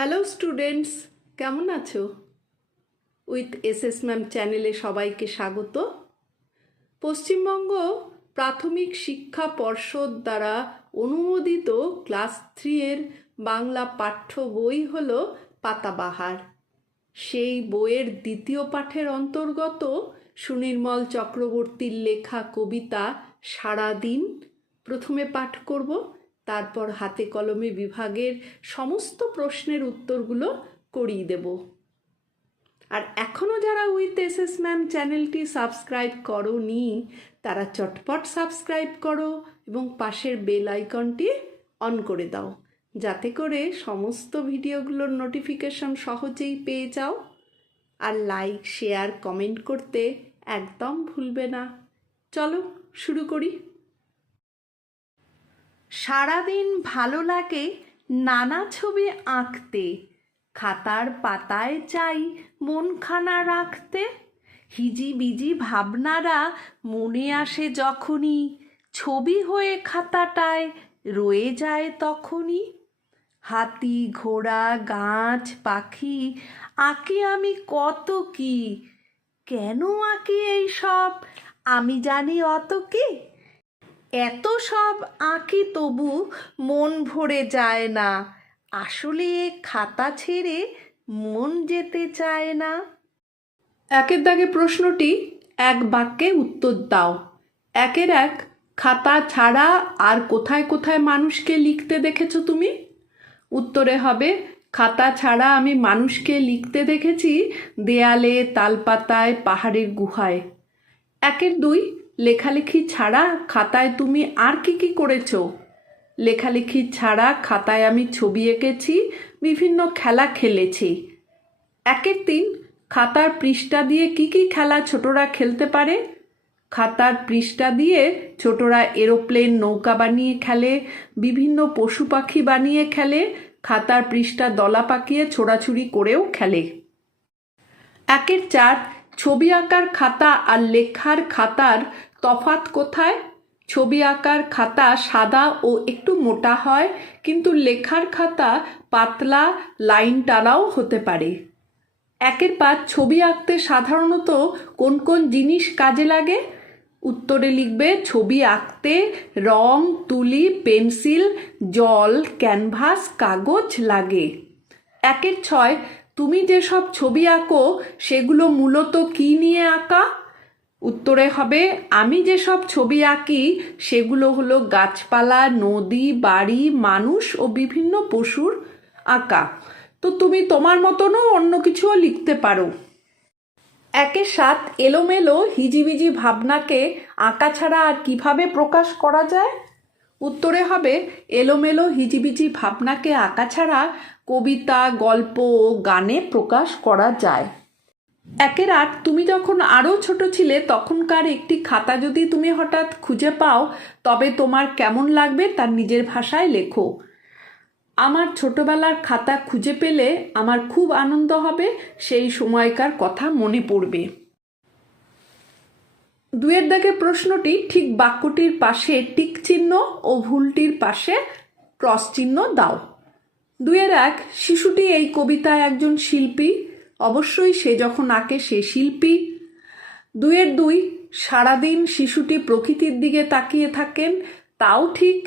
Hello students কেমন আছো? With S S ma'am চ্যানেলে সবাইকে স্বাগত। পশ্চিমবঙ্গ প্রাথমিক শিক্ষা পর্ষদ দ্বারা অনুমোদিত ক্লাস থ্রি এর বাংলা পাঠ্য বই হল পাতাবাহার। সেই বইয়ের দ্বিতীয় পাঠের অন্তর্গত সুনির্মল চক্রবর্তীর লেখা কবিতা সারাদিন প্রথমে পাঠ করব। তারপর হাতে কলমে বিভাগের সমস্ত প্রশ্নের উত্তরগুলো করিয়ে দেব। আর এখনও যারা উইথ এস এস ম্যাম চ্যানেলটি সাবস্ক্রাইব করো নি তারা চটপট সাবস্ক্রাইব করো এবং পাশের বেল আইকনটি অন করে দাও। যাতে করে সমস্ত ভিডিওগুলোর নোটিফিকেশন সহজেই পেয়ে যাও। আর লাইক শেয়ার কমেন্ট করতে একদম ভুলবে না। চলো শুরু করি। সারাদিন ভালো লাগে নানা ছবি আঁকতে। খাতার পাতায় চাই মনখানা রাখতে। হিজিবিজি ভাবনারা মনে আসে যখনই। ছবি হয়ে খাতাটায় রয়ে যায় তখনই। হাতি, ঘোড়া, গাছ, পাখি, আঁকি আমি কত কি? কেন আঁকি এই সব আমি জানি অত কি? এত সব আঁকি তবু মন ভরে যায় না। আসলে খাতা ছেড়ে মন যেতে চায় না। একের দাগে প্রশ্নটি এক বাক্যে উত্তর দাও। একের এক, খাতা ছাড়া আর কোথায় কোথায় মানুষকে লিখতে দেখেছ তুমি? উত্তরে হবে, খাতা ছাড়া আমি মানুষকে লিখতে দেখেছি দেয়ালে, তালপাতায়, পাহাড়ের গুহায়। একের দুই লেখালেখি ছাড়া খাতায় তুমি আর কি কি করেছ? লেখালেখি ছাড়া খাতায় আমি ছবি এঁকেছি, বিভিন্ন খেলা খেলেছি। একের দিন খাতার পৃষ্ঠা দিয়ে কি কি খেলা ছোটরা খেলতে পারে? খাতার পৃষ্ঠা দিয়ে ছোটরা এরোপ্লেন নৌকা বানিয়ে খেলে, বিভিন্ন পশু পাখি বানিয়ে খেলে, খাতার পৃষ্ঠা দলা পাকিয়ে ছোড়াছুড়ি করেও খেলে। একের চার, ছবি আঁকার খাতা আর লেখার খাতার তফাত কোথায়? ছবি আঁকার খাতা সাদা ও একটু মোটা হয়, কিন্তু লেখার খাতা পাতলা, লাইন টানাও হতে পারে। একের পাঁচ ছবি আঁকতে সাধারণত কোন কোন জিনিস কাজে লাগে? উত্তরে লিখবে, ছবি আঁকতে রং, তুলি, পেন্সিল, জল, ক্যানভাস, কাগজ লাগে। একের ছয়, তুমি যেসব ছবি আঁকো, সেগুলো মূলত কি নিয়ে আঁকা? উত্তরে হবে, আমি যেসব ছবি আঁকি, সেগুলো হলো গাছপালা, নদী, বাড়ি, মানুষ ও বিভিন্ন পশুর আঁকা। তো তুমি তোমার মতনও অন্য কিছুও লিখতে পারো। একের সাত এলোমেলো, হিজিবিজি ভাবনাকে আঁকা ছাড়া আর কীভাবে প্রকাশ করা যায়? উত্তরে হবে, এলোমেলো, হিজিবিজি ভাবনাকে আঁকা ছাড়া কবিতা, গল্প ও গানে প্রকাশ করা যায়। একের আট তুমি যখন আরও ছোট ছিলে, তখনকার একটি খাতা যদি তুমি হঠাৎ খুঁজে পাও, তবে তোমার কেমন লাগবে তার নিজের ভাষায় লেখো। আমার ছোটবেলার খাতা খুঁজে পেলে আমার খুব আনন্দ হবে, সেই সময়কার কথা মনে পড়বে। দুয়ের দাগে প্রশ্নটি ঠিক বাক্যটির পাশে টিক চিহ্ন ও ভুলটির পাশে ক্রস চিহ্ন দাও। দুয়ের এক, শিশুটি এই কবিতায় একজন শিল্পী অবশ্যই সে যখন আঁকে সে শিল্পী। দুয়ের দুই সারাদিন শিশুটি প্রকৃতির দিকে তাকিয়ে থাকেন, তাও ঠিক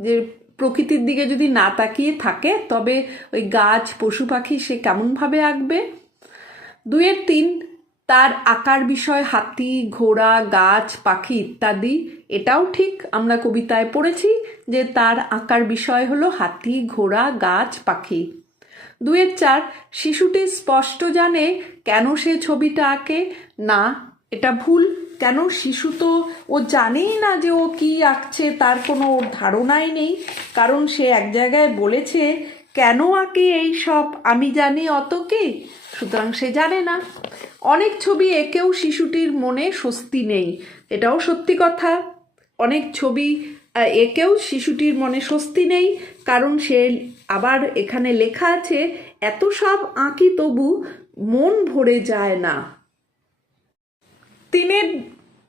যে প্রকৃতির দিকে যদি না তাকিয়ে থাকে, তবে ওই গাছ, পশু পাখি সে কেমনভাবে আঁকবে? দুয়ের তিন তার আকার বিষয়, হাতি, ঘোড়া, গাছ, পাখি ইত্যাদি, এটাও ঠিক। আমরা কবিতায় পড়েছি যে তার আকার বিষয় হলো হাতি, ঘোড়া, গাছ, পাখি। দুয়ের চার, শিশুটি স্পষ্ট জানে কেন সে ছবিটা আঁকে? না, এটা ভুল। কেন? শিশু তো ও জানেই না যে ও কি আঁকছে, তার কোনো ওর ধারণাই নেই। কারণ সে এক জায়গায় বলেছে, কেন আঁকে এই সব? আমি জানি অত কি? সুতরাং সে জানে না। অনেক ছবি এঁকেও শিশুটির মনে স্বস্তি নেই। এটাও সত্যি কথা। অনেক ছবি এঁকেও শিশুটির মনে স্বস্তি নেই, কারণ সে আবার এখানে লেখা আছে, এত সব আঁকি তবু মন ভরে যায় না। তিনের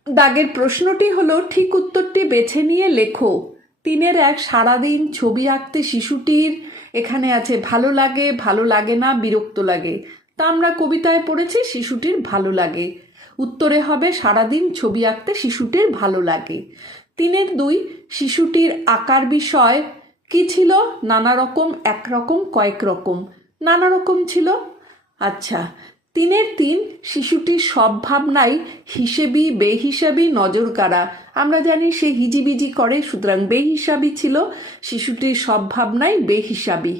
দাগের প্রশ্নটি হলো, ঠিক উত্তরটি বেছে নিয়ে লেখো। তিনের এক সারাদিন ছবি আঁকতে শিশুটির এখানে আছে, ভালো লাগে ভালো লাগে না, বিরক্ত লাগে। তা আমরা কবিতায় পড়েছি, শিশুটির ভালো লাগে। উত্তরে হবে, সারাদিন ছবি আঁকতে শিশুটির ভালো লাগে। তিনের দুই শিশুটির আকার বিষয় কি ছিল? নানা রকম একরকম কয়েক রকম। নানা রকম ছিল। আচ্ছা তিনের তিন শিশুটির সব ভাবনাই হিসেবি, বেহিসাবি নজর কাড়া আমরা জানি সে হিজিবিজি করে, সুতরাং বেহিসাবি ছিল। শিশুটির সব ভাবনাই বেহিসাবি।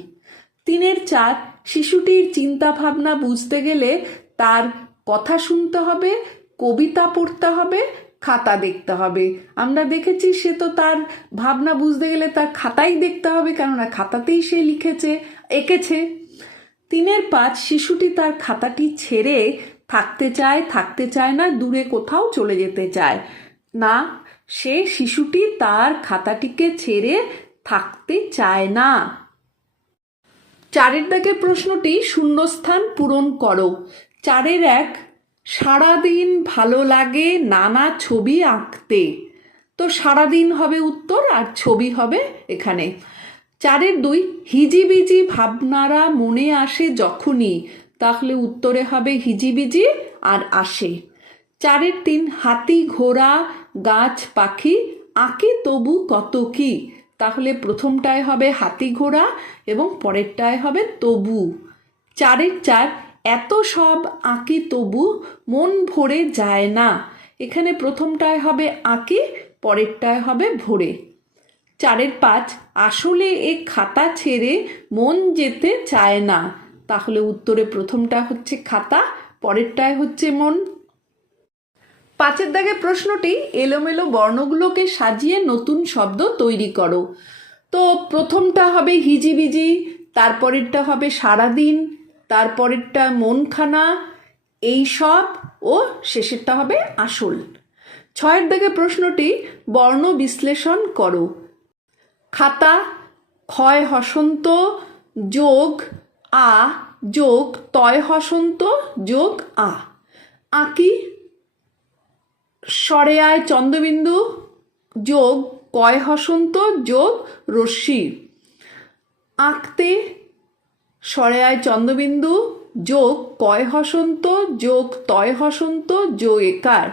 তিনের চার শিশুটির চিন্তা ভাবনা বুঝতে গেলে তার কথা শুনতে হবে, কবিতা পড়তে হবে খাতা দেখতে হবে। আমরা দেখেছি সে তো তার ভাবনা বুঝতে গেলে তার খাতাই দেখতে হবে, কেননা খাতাতেই সে লিখেছে, এঁকেছে। তিনের পাঁচ, শিশুটি তার খাতাটি ছেড়ে থাকতে চায় থাকতে চায় না, দূরে কোথাও চলে যেতে চায়। না, সে শিশুটি তার খাতাটিকে ছেড়ে থাকতে চায় না। চারের দাগের প্রশ্নটি, শূন্যস্থান পূরণ করো। চারের এক সারাদিন ভালো লাগে নানা ছবি আঁকতে। তো সারাদিন হবে উত্তর আর ছবি হবে এখানে। চারের দুই, হিজিবিজি ভাবনারা মনে আসে যখনই, তাহলে উত্তরে হবে হিজিবিজি আর আসে। চারের তিন, হাতি, ঘোড়া, গাছ, পাখি, আঁকে তবু কত কি? তাহলে প্রথমটায় হবে হাতি, ঘোড়া এবং পরেরটায় হবে তবু। চারের চার এত সব আঁকি তবু মন ভরে যায় না। এখানে প্রথমটায় হবে আঁকি, পরেরটায় হবে ভরে। চারের পাঁচ, আসলে এ খাতা ছেড়ে মন যেতে চায় না। তাহলে উত্তরে প্রথমটা হচ্ছে খাতা, পরেরটায় হচ্ছে মন। পাঁচের দাগে প্রশ্নটি, এলোমেলো বর্ণগুলোকে সাজিয়ে নতুন শব্দ তৈরি করো। তো প্রথমটা হবে হিজিবিজি, তারপরেরটা হবে সারাদিন। তারপরেরটা মনখানা, এই সব, ও শেষেরটা হবে আসল। ছয়ের দিকে প্রশ্নটি, বর্ণ বিশ্লেষণ করো। খাতা, ক্ষয় হসন্ত, যোগ, আ, যোগ, তয় হসন্ত, যোগ, আ। আঁকি, স্বরে আয় চন্দ্রবিন্দু, যোগ, কয় হসন্ত, যোগ, রশ্মি। আঁকতে স্বরে আয় চন্দ্রবিন্দু, যোগ কয় হসন্ত, যোগ তয় হসন্ত, যোগ একার।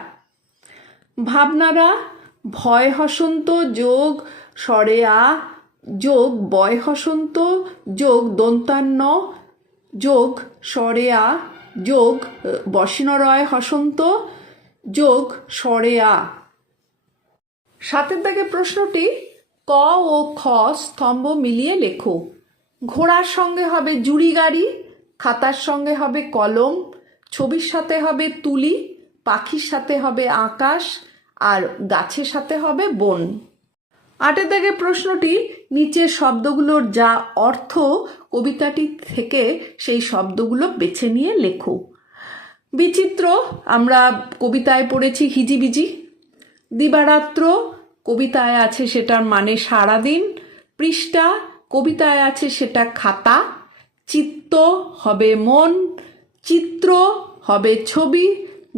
ভাবনারা, ভয় হসন্ত, যোগ স্বরে আ যোগ বয় হসন্ত, যোগ দন্তান্ন, যোগ স্বরে আ যোগ বসিনরয় হসন্ত, যোগ স্বরে আ সাতের দাগে প্রশ্নটি, ক ও খ স্তম্ভ মিলিয়ে লেখো। ঘোড়ার সঙ্গে হবে জুড়ি গাড়ি, খাতার সঙ্গে হবে কলম, ছবির সাথে হবে তুলি, পাখির সাথে হবে আকাশ, আর গাছের সাথে হবে বন। আটের দাগে প্রশ্নটি নিচের শব্দগুলোর যা অর্থ কবিতাটি থেকে সেই শব্দগুলো বেছে নিয়ে লেখো। বিচিত্র, আমরা কবিতায় পড়েছি হিজিবিজি। দিবারাত্র, কবিতায় আছে সেটার মানে সারাদিন। পৃষ্ঠা কবিতায় আছে সেটা খাতা, চিত্ত হবে মন, চিত্র হবে ছবি,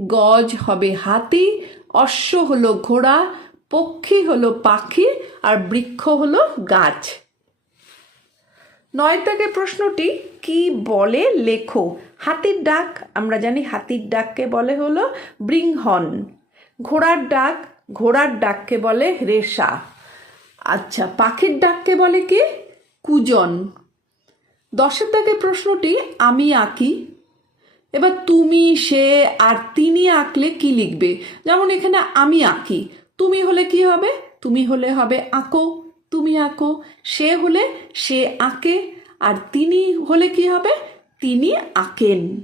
গজ হবে হাতি, অশ্ব হলো ঘোড়া, পক্ষী হলো পাখি আর বৃক্ষ হলো গাছ। নয় থেকে প্রশ্নটি, কি বলে লেখো? হাতির ডাক, আমরা জানি হাতির ডাককে বলে হলো ব্রিংহন ঘোড়ার ডাক, ঘোড়ার ডাককে বলে রেশা। আচ্ছা পাখির ডাককে বলে কি? কুজন। দশের দাগে প্রশ্নটি, আমি আঁকি। এবার তুমি, সে আর তিনি আঁকলে কি লিখবে? যেমন এখানে আমি আঁকি। তুমি হলে কি হবে? তুমি হলে হবে আঁকো। তুমি আঁকো। সে হলে সে আঁকে। আর তিনি হলে কি হবে? তিনি আঁকেন।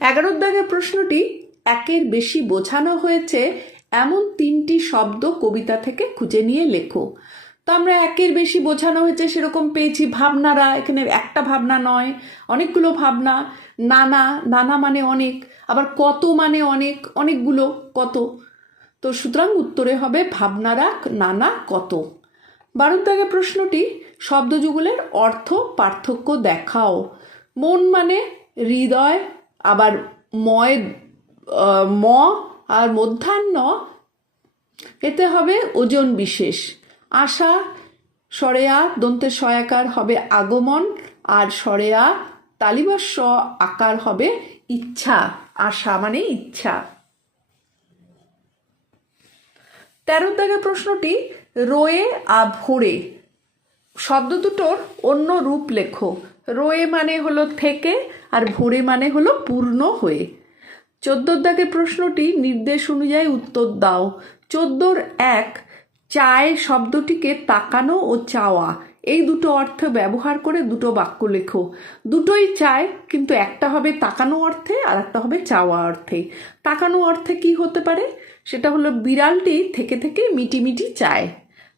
এগারোর দাগের প্রশ্নটি, একের বেশি বোঝানো হয়েছে, এমন তিনটি শব্দ কবিতা থেকে খুঁজে নিয়ে লেখো। তো আমরা একের বেশি বোঝানো হয়েছে, সেরকম পেয়েছি ভাবনারা, এখানে একটা ভাবনা নয়, অনেকগুলো ভাবনা, নানা নানা মানে অনেক, আবার কত মানে অনেক, অনেকগুলো কত। তো সুতরাং উত্তরে হবে ভাবনারা, নানা, কত। বারোর প্রশ্নটি শব্দযুগলের অর্থ পার্থক্য দেখাও। মন মানে হৃদয়, আবার ময় ম আর মধ্যাহ্ন, এতে হবে ওজন বিশেষ। আশা, সরেয়া, দন্তের সয়াকার হবে আগমন, আর সরেয়া তালিবাস আকার হবে ইচ্ছা। আশা মানে ইচ্ছা। তেরো দাগের প্রশ্নটি, রোয়ে আ ভোরে। শব্দ দুটোর অন্য রূপ লেখো। রোয়ে মানে হলো থেকে, আর ভোরে মানে হলো পূর্ণ হয়ে। চোদ্দোর দাগের প্রশ্নটি, নির্দেশ অনুযায়ী উত্তর দাও। চোদ্দোর এক চায় শব্দটিকে তাকানো ও চাওয়া। এই দুটো অর্থ ব্যবহার করে দুটো বাক্য লেখো। দুটোই চায়, কিন্তু একটা হবে তাকানো অর্থে আর একটা হবে চাওয়া অর্থে। তাকানো অর্থে কি হতে পারে? সেটা হলো বিড়ালটি থেকে থেকে মিটি মিটি চায়।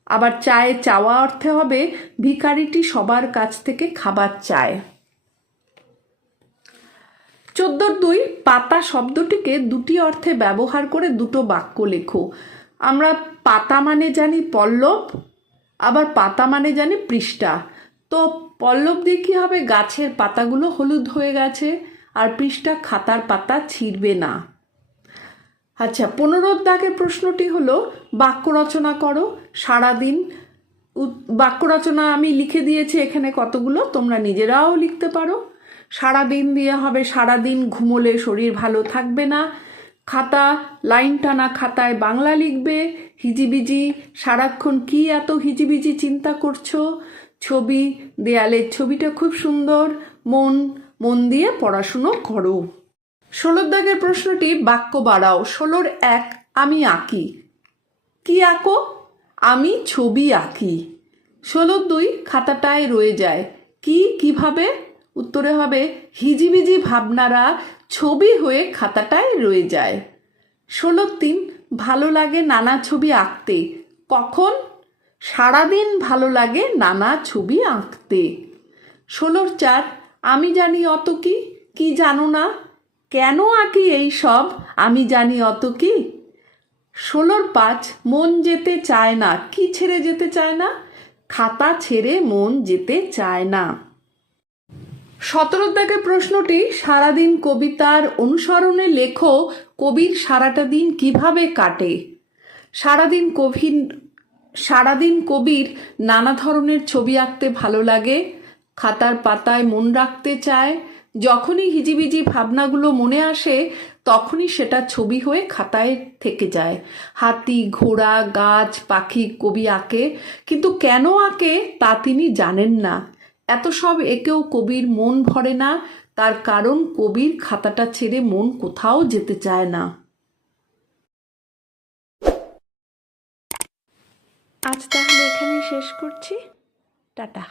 আবার চায় চাওয়া অর্থে হবে ভিখারিটি সবার কাছ থেকে খাবার চায়। চোদ্দোর দুই, পাতা শব্দটিকে দুটি অর্থে ব্যবহার করে দুটো বাক্য লেখো। আমরা পাতা মানে জানি পল্লব, আবার পাতা মানে জানি পৃষ্ঠা। তো পল্লব দিয়ে কী হবে? গাছের পাতাগুলো হলুদ হয়ে গেছে, আর পৃষ্ঠা খাতার পাতা ছিঁড়বে না। আচ্ছা পনেরো দাগের প্রশ্নটি হলো, বাক্য রচনা করো, সারাদিন। বাক্য রচনা আমি লিখে দিয়েছি, এখানে কতগুলো? তোমরা নিজেরাও লিখতে পারো। সারাদিন দিয়ে হবে, সারাদিন ঘুমোলে শরীর ভালো থাকবে না। খাতা, লাইন টানা খাতায় বাংলা লিখবে। হিজিবিজি, সারাক্ষণ কি এত হিজিবিজি চিন্তা করছ? ছবি, দেয়ালের ছবিটা খুব সুন্দর। মন মন দিয়ে পড়াশুনো করো। ষোলোর দাগের প্রশ্নটি বাক্য বাড়াও। ষোলোর এক, আমি আঁকি। কি আঁকো? আমি ছবি আঁকি। ষোলোর দুই, খাতাটায় রয়ে যায়। কি, কীভাবে? উত্তরে হবে, হিজিবিজি ভাবনারা ছবি হয়ে খাতাটায় রয়ে যায়। ষোলোর দিন ভালো লাগে নানা ছবি আঁকতে। কখন? সারাদিন ভালো লাগে নানা ছবি আঁকতে। ষোলোর চার, আমি জানি অত কি? কি জানো না? কেন আঁকি এই সব? আমি জানি অত কি? ষোলোর পাঁচ, মন যেতে চায় না। কি ছেড়ে যেতে চায় না? খাতা ছেড়ে মন যেতে চায় না। সতেরো দাগে প্রশ্নটি সারাদিন কবিতার অনুসরণে লেখো কবির সারাটা দিন কীভাবে কাটে। সারাদিন কবির সারাদিন কবির নানা ধরনের ছবি আঁকতে ভালো লাগে, খাতার পাতায় মন রাখতে চায়। যখনই হিজিবিজি ভাবনাগুলো মনে আসে, তখনই সেটা ছবি হয়ে খাতায় থেকে যায়। হাতি, ঘোড়া, গাছ, পাখি কবি আঁকে, কিন্তু কেন আঁকে তা তিনি জানেন না। এত সব একেও কবির মন ভরে না, তার কারণ কবির খাতাটা ছেড়ে মন কোথাও যেতে চায় না। আজ তাহলে এখানেই শেষ করছি। টাটা।